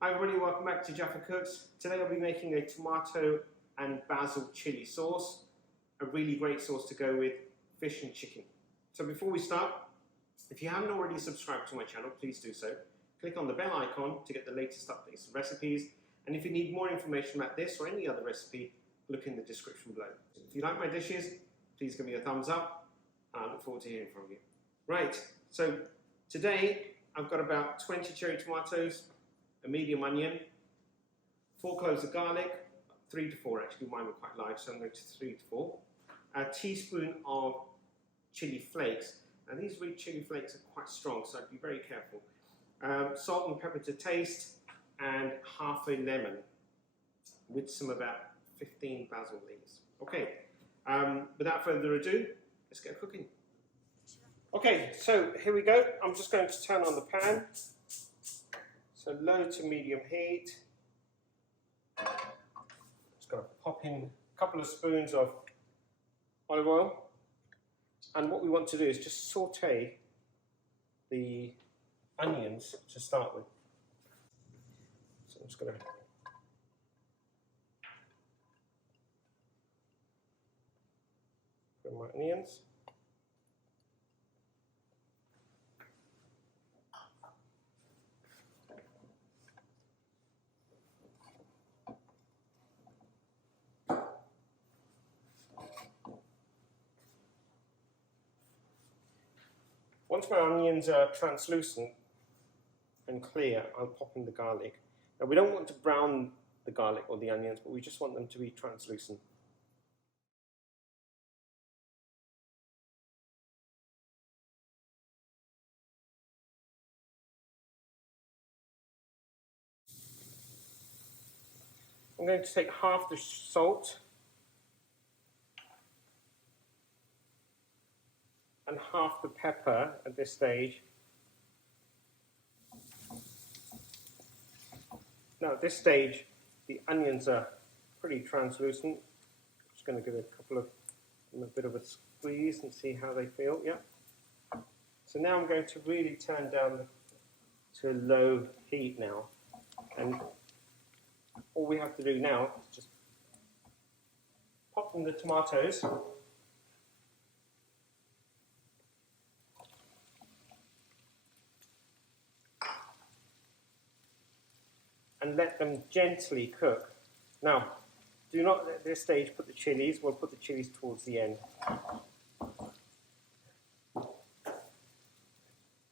Hi everybody, welcome back to Jaffa Cooks. Today I'll be making a tomato and basil chili sauce, a really great sauce to go with fish and chicken. So before we start, if you haven't already subscribed to my channel, please do so. Click on the bell icon to get the latest updates and recipes. And if you need more information about this or any other recipe, look in the description below. If you like my dishes, please give me a thumbs up. I look forward to hearing from you. Right, so today I've got about 20 cherry tomatoes, a medium onion, 4 cloves of garlic, 3 to 4 actually, mine were quite large, so I'm going to 3 to 4. A teaspoon of chili flakes. Now these red chili flakes are quite strong, so I'd be very careful. Salt and pepper to taste, and half a lemon with some about 15 basil leaves. Okay, without further ado, let's get cooking. Okay, so here we go. I'm just going to turn on the pan. So low to medium heat. Just going to pop in a couple of spoons of olive oil. And what we want to do is just saute the onions to start with. So I'm just going to put in my onions. Once my onions are translucent and clear, I'll pop in the garlic. Now we don't want to brown the garlic or the onions, but we just want them to be translucent. I'm going to take half the salt and half the pepper at this stage. Now at this stage, the onions are pretty translucent. I'm just going to give it a bit of a squeeze and see how they feel. Yeah. So now I'm going to really turn down to a low heat now, and all we have to do now is just pop in the tomatoes. And let them gently cook. Now, do not at this stage put the chilies. We'll put the chilies towards the end.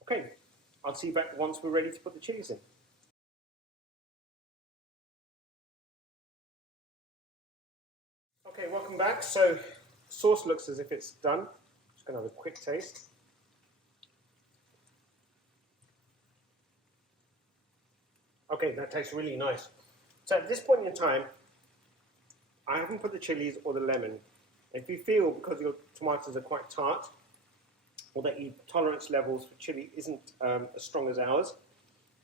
Okay, I'll see you back once we're ready to put the chilies in. Okay, welcome back. So, the sauce looks as if it's done. Just going to have a quick taste. Okay, that tastes really nice. So at this point in time, I haven't put the chilies or the lemon. If you feel, because your tomatoes are quite tart, or that your tolerance levels for chili isn't as strong as ours,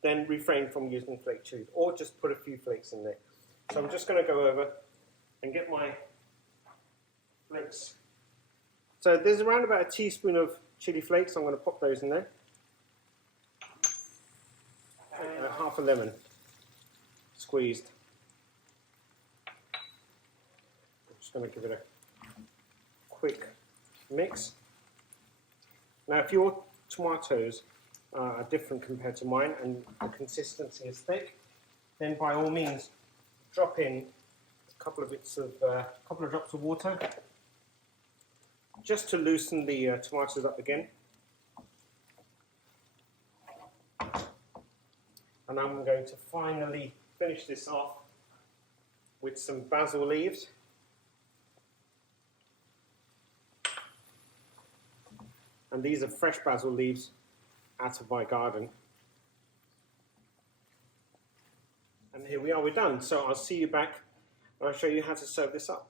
then refrain from using flake chilies, or just put a few flakes in there. So I'm just going to go over and get my flakes. So there's around about a teaspoon of chili flakes. I'm going to pop those in there. Half a lemon squeezed. I'm just going to give it a quick mix. Now if your tomatoes are different compared to mine and the consistency is thick, then by all means drop in a couple of drops of water just to loosen the tomatoes up again. And I'm going to finally finish this off with some basil leaves. And these are fresh basil leaves out of my garden. And here we are, we're done. So I'll see you back and I'll show you how to serve this up.